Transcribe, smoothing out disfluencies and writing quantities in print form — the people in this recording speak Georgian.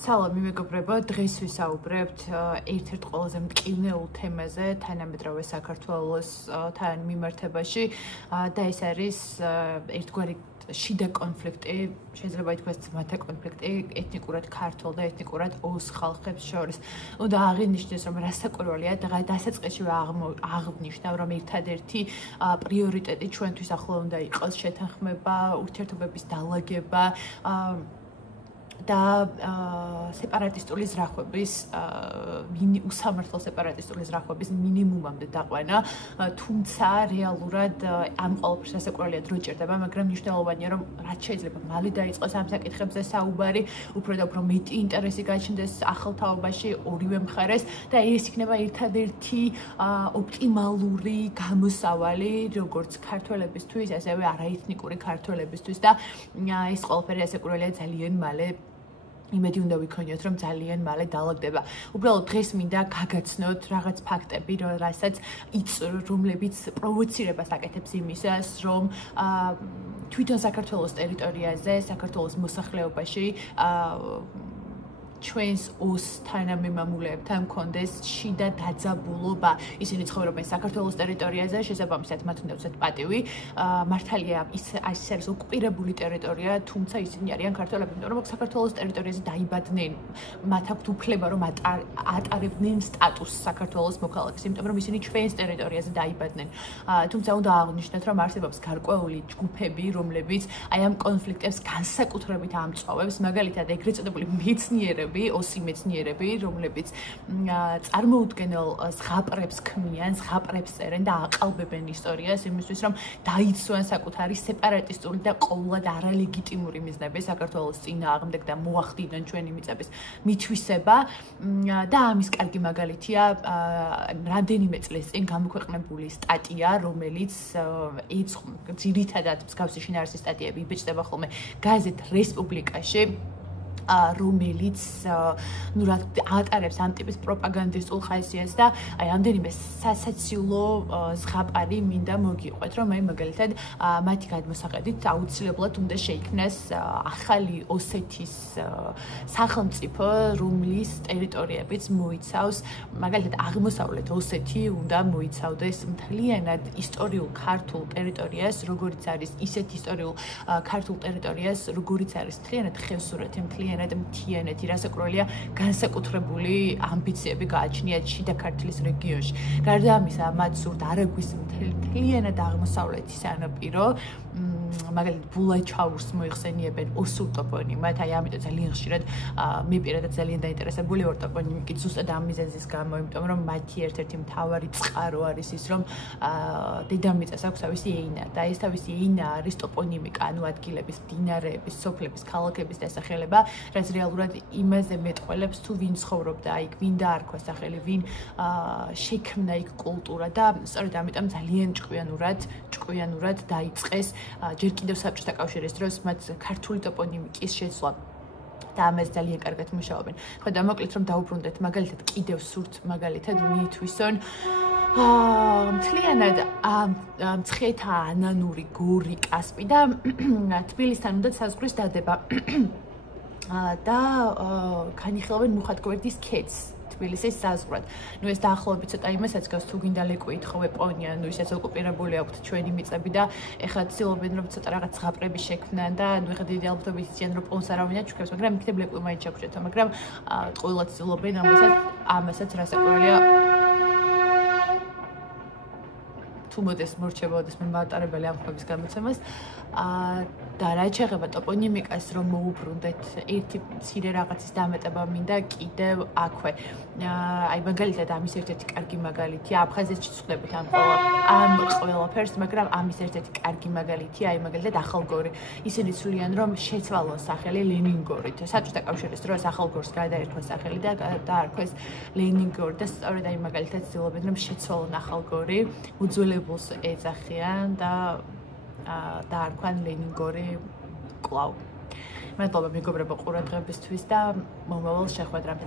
სალამი მეგობრებო, დღეს ვისაუბრებთ ერთ-ერთ ყველაზე მტკივნეულ თემაზე თანამედროვე საქართველოს თან მიმართებაში და ეს არის ერთგვარი შიდა კონფლიქტი, შეიძლება ითქვას ძმათა კონფლიქტი ეთნიკურად ქართულ და ეთნიკურად ოს ხალხებს შორის. უნდა აღინიშნოს, რომ რასაკვირველია და დასაწყისში აღნიშნავ, რომ ერთადერთი პრიორიტეტი ჩვენთვის ახლა უნდა იყოს შეთანხმება, ურთიერთობების დალაგება და სეპარატისტული ზრახვების უსამართლო სეპარატისტული ზრახვების მინიმუმამდე დაყვანა, თუმცა რეალურად ამ ყველაფერს რასაკვირველია დრო ჭირდება, მაგრამ მნიშვნელოვანია, რომ რაც შეიძლება მალე დაიწყოს ამ საკითხებზე საუბარი, უფრო და უფრო მეტი ინტერესი გაჩნდეს ახალ თაობაში ორივე მხარეს და ეს იქნება ერთადერთი ოპტიმალური გამოსავალი როგორც ქართველებისთვის, ასევე არაეთნიკური ქართველებისთვის და ეს ყველაფერი რასაკვირველია ძალიან მალე იმედი უნდა ვიქონიოთ, რომ ძალიან მალე დაალაგდება. უბრალოდ დღეს მინდა გაგაცნოთ რაღაც ფაქტები, რომლებიც პროვოცირებას აკეთებს იმისას, რომ თვითონ საქართველოს ტერიტორიაზე, საქართველოს მოსახლეობაში ჩვენს ოს თანამემამულეებთან მქონდეს შიდა დაძაბულობა. ისინი ცხოვრობენ საქართველოს ტერიტორიაზე, შესაბამისად მათ უნდა უცეთ პატივი. მართალია ის არის ოკუპირებული ტერიტორია, თუმცა ისინი არიან ქართველები, იმიტომ რომ საქართველოს ტერიტორიაზე დაიბადნენ. მათ აქვთ უფლება, რომ ატარებდნენ სტატუსს საქართველოს მოქალაქის, იმიტომ რომ ისინი ჩვენს ტერიტორიაზე დაიბადნენ. თუმცა უნდა აღნიშნოთ, რომ არსებობს გარკვეული ჯგუფები, რომლებიც აი ამ კონფლიქტებს განსაკუთრებით ამწყობებს, მაგალითად ეგრეთ წოდებული მეცნიერები ოსი მეცნიერები, რომლებიც წარმოუდგენელ ზღაპრებს ქმნიან, ზღაპრებს წერენ და აყალბებენ ისტორიას იმისთვის, რომ დაიცვან საკუთარი სეპარატისტული და ყოვლად არალეგიტიმური მიზნები საქართველოს წინააღმდეგ და მოახდინონ ჩვენი მიწების მითვისება და ამის კარგი მაგალითია რამდენიმე წლის წინ გამოქვეყნებული სტატია, რომელიც ძირითადად მსგავსი შინაარსი სტატიები იბეჭდება ხოლმე გაზეთ რესპუბლიკაში, რომელიც ატარებს ამ ტიპის პროპაგანდისტულ ხასიათს და აი ამდენიმე სასაცილო ზღაპარი მინდა მოგიყვეთ, რომ აი მაგალითად მათი გადმოსახედით აუცილებლად უნდა შეიქმნას ახალი ოსეთის სახელმწიფო, რომლის ტერიტორიებიც მოიცავს მაგალითად აღმოსავლეთ ოსეთი უნდა მოიცავდეს მთლიანად ისტორიულ ქართულ ტერიტორიას, როგორიც არის ისეთ ისტორიულ ქართულ ტერიტორიას, როგორიც არის მთლიანად ხევსურეთი, მთლიანად მთიანეთი, რასაკვირველია განსაკუთრებული ამბიციები გააჩნიათ შიდა ქართლის რეგიონში. გარდა ამისა, მათ სურთ არაგვის მთლიანად აღმოსავლეთის სანაპირო, მაგალითად ბულაჩაურს მოიხსენიებენ ოსურ ტოპონიმად, აი ამიტომ ძალიან ხშირად მე პირადად ძალიან დაინტერესებული ვარ ტოპონიმიკით ზუსტად ამ მიზეზის გამო, იმიტომ რომ მათი ერთ-ერთი მთავარი წყარო არის ის, რომ დედამიწას აქვს თავისი ენა და ეს თავისი ენა არის ტოპონიმიკა, ანუ ადგილების, მდინარეების, სოფლების, ქალაქების დასახელება, რაც რეალურად იმაზე მეტყველებს თუ ვინ ცხოვრობდა იქ, ვინ დაარქვა სახელი, ვინ შექმნა იქ კულტურა და სწორედ ამიტომ ძალიან ჭკვიანურად დაიწყეს ჯერ კიდევ საბჭოთა კავშირის დროს მათ ქართული ტოპონიმიკის შეცვლა და ამას ძალიან კარგად მუშაობენ. ხო და მოკლედ რომ დაუბრუნდეთ, მაგალითად კიდევ სურთ მაგალითად მიითვისონ მთლიანად მცხეთა ანანური გორი კასპი და თბილისთან უნდა საზღვრის დადება და განიხილავენ მუხათგვერდის ქედს თბილისის საზღვრად. ნუ ეს დაახლოებით ცოტა იმასაც გავს თუ გინდა ლეკვით ხო ეპონია, ნუ ისეც ოკუპირებული აქვთ ჩვენი მიწები და ეხლა ცდილობენ რომ ცოტა რაღაც ზღაპრები შექმნან და ნუ ეხლა დიდი ალბათობით იციან რომ პონს არავინ აჩუქებს, მაგრამ იქნებ ლეკვი მაინც ჩაგვჭეთო, მაგრამ ყველა ცდილობენ ამასაც რასაკვირველია თუ მოდეს მორჩებოდეს მე მატარებელი ამ ხმების გამოცემას და რაც შეეხება ტოპონიმიკას რომ მოუბრუნდეთ ერთი მცირე რაღაცის დამეტება მინდა კიდევ აქვე. აი მაგალითად ამის ერთ-ერთი კარგი მაგალითია აფხაზეთში ვხვდებით ამ ყველაფერს, მაგრამ ამის ერთ-ერთი კარგი მაგალითია აი მაგალითად ახალგორი. ისინი ცვლიან რომ შეცვალონ სახელი ლენინგორით. საბჭოთა კავშირის დროს ახალგორს გადაერქვა სახელი და დაარქვეს ლენინგორი და სწორედ აი მაგალითად ცდილობენ რომ შეცვალონ ახალგორი, უძველებულს ეძახიან და დაარქვან ლენინგორი კვლავ. მადლობა მეგობრებო ყურადღებისთვის და მომავალ შეხვედრამდე.